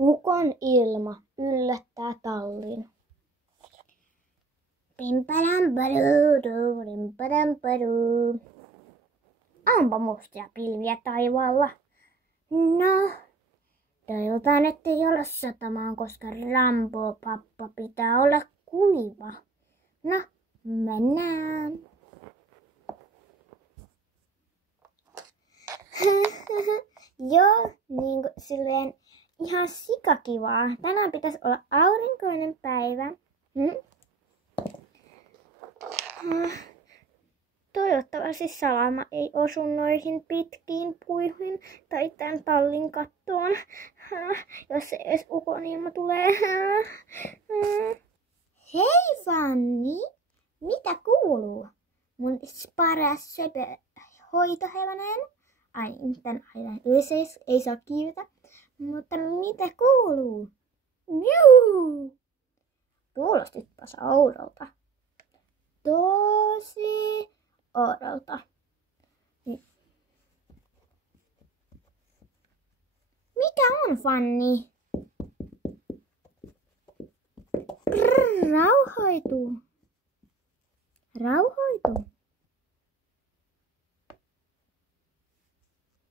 Ukon ilma yllättää tallin. Onpa mustia pilviä taivaalla. No, toivotaan, ettei ole satamaan, koska Rambo pappa pitää olla kuiva. No, mennään. Joo, niin silleen ihan sikakivaa. Tänään pitäisi olla aurinkoinen päivä. Toivottavasti salama ei osu noihin pitkiin puihin tai tämän tallin kattoon, jos se edes ukonilma tulee. Hei Fanni, mitä kuuluu? Mun paras söpö hoitohevonen. Ai, tän aivan ei saa kiivetä. Mutta mitä kuuluu? Juu! Kuulostitpas oudolta. Tosi oudolta. Mikä on, Fanni? Rauhoitu. Rauhoitu.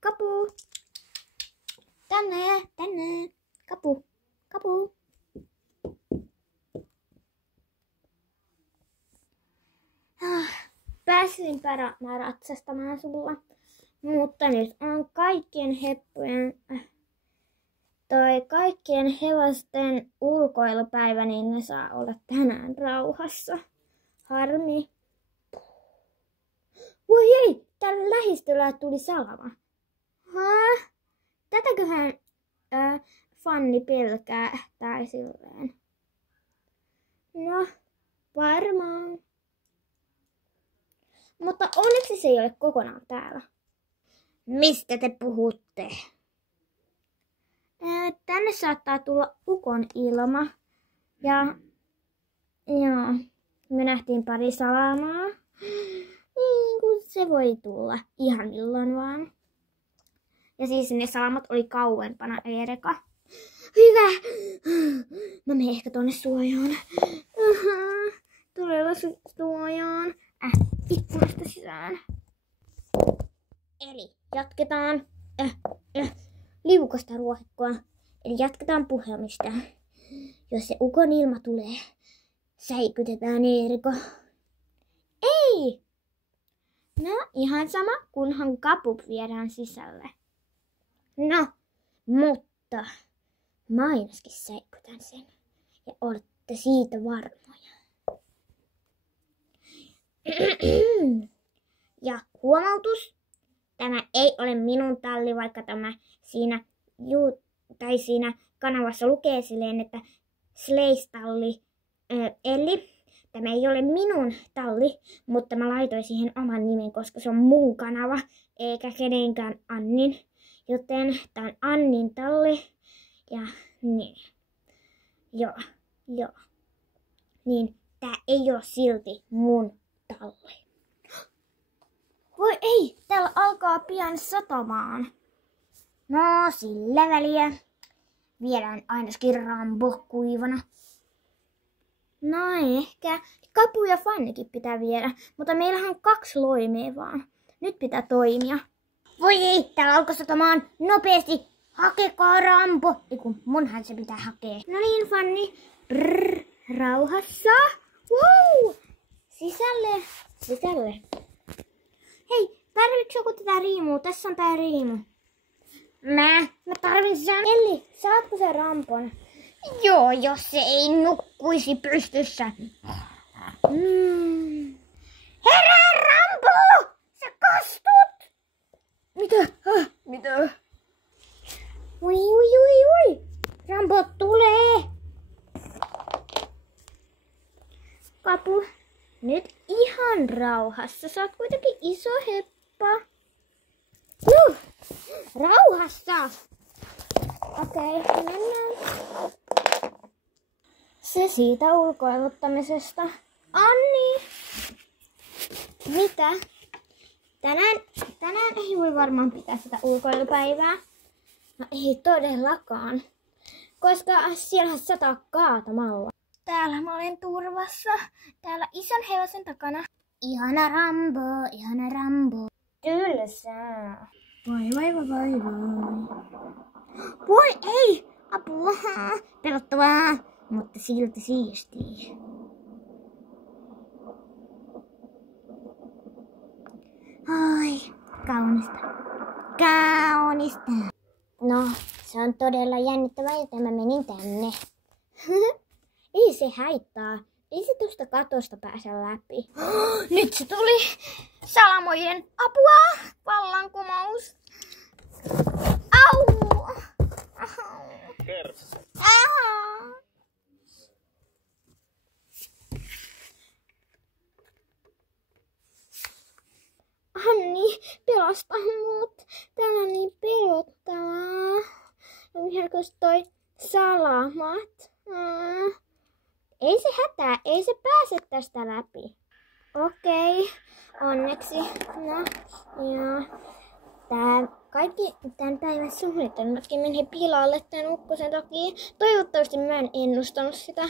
Kapu. Tänne, tänne. Kapu, kapu. Pääsin ratsastamaan sulla, mutta nyt on kaikkien hevosten ulkoilupäivä, niin ne saa olla tänään rauhassa. Harmi. Voi ei, tällä lähistöllä tuli salama. Tätäköhän Fanni pelkää tai silleen. No, varmaan. Mutta onneksi se ei ole kokonaan täällä. Mistä te puhutte? Tänne saattaa tulla ukon ilma. Ja joo, me nähtiin pari salamaa. Niin kuin se voi tulla ihan milloin vaan. Ja siis ne salamat oli kauempana, Erika. Hyvä! Mä menen ehkä tonne suojaan. Todella suojaan. Ikkunasta sisään. Eli jatketaan liukasta ruohikkoa. Eli jatketaan puhemista. Jos se ukon ilma tulee, säikytetään Eeriko. Ei! No ihan sama, kunhan kaput viedään sisälle. No, mutta mä ainakin säikytän sen. Ja olette siitä varmoja. Ja huomautus, tämä ei ole minun talli, vaikka tämä siinä kanavassa lukee silleen, että Sleistalli. Eli tämä ei ole minun talli, mutta mä laitoin siihen oman nimen, koska se on mun kanava, eikä kenenkään Annin. Joten tää on Annin talli. Ja niin. Joo. Niin tää ei ole silti mun talli. Voi ei, täällä alkaa pian satamaan. No sillä väliä. Viedään ainakin Rambo kuivana. No ehkä. Kapu ja Fannikin pitää viedä, mutta meillähän on 2 loimea vaan. Nyt pitää toimia. Voi ei, täällä alkaa satamaan. Nopeasti, hakekaa Rambo. Eiku, munhan se pitää hakea. No niin, Fanni. Rauhassa. Wow! Sisälle. Hei, tarvitsetko joku tätä riimua? Tässä on tää riimu. Mä tarvin sen. Elli, saatko sen Rampon? Joo, jos se ei nukkuisi pystyssä. Herää, Rambo! Sä kastut! Mitä? Ui. Rambo tulee. Kapu. Nyt ihan rauhassa. Sä oot kuitenkin iso heppa. Rauhassa. Okei, mennään. Se siitä ulkoiluttamisesta. Anni! Mitä? Tänään ei voi varmaan pitää sitä ulkoilupäivää. No ei todellakaan. koska siellä sataa kaatamalla. Täällä mä olen turvassa. Täällä ison hevosen takana. Ihana Rambo, ihana Rambo. Tylsää. Vai. Voi ei! Apua! Pelottavaa, mutta silti siistiä. Ai, kaunista. No, se on todella jännittävää, joten mä menin tänne. Ei se haittaa. Ei se tuosta katosta pääse läpi. Nyt se tuli! Salamojen apua! Vallankumous! Au! Anni, pelasta mut. Täällä on niin pelottavaa. Herkos toi salamat. Ei se hätää, ei se pääse tästä läpi. Okei, onneksi. No, joo. Kaikki tämän päivän suunnitelmatkin meni pilalle tämän ukkosen takia. Toivottavasti mä en ennustanut sitä.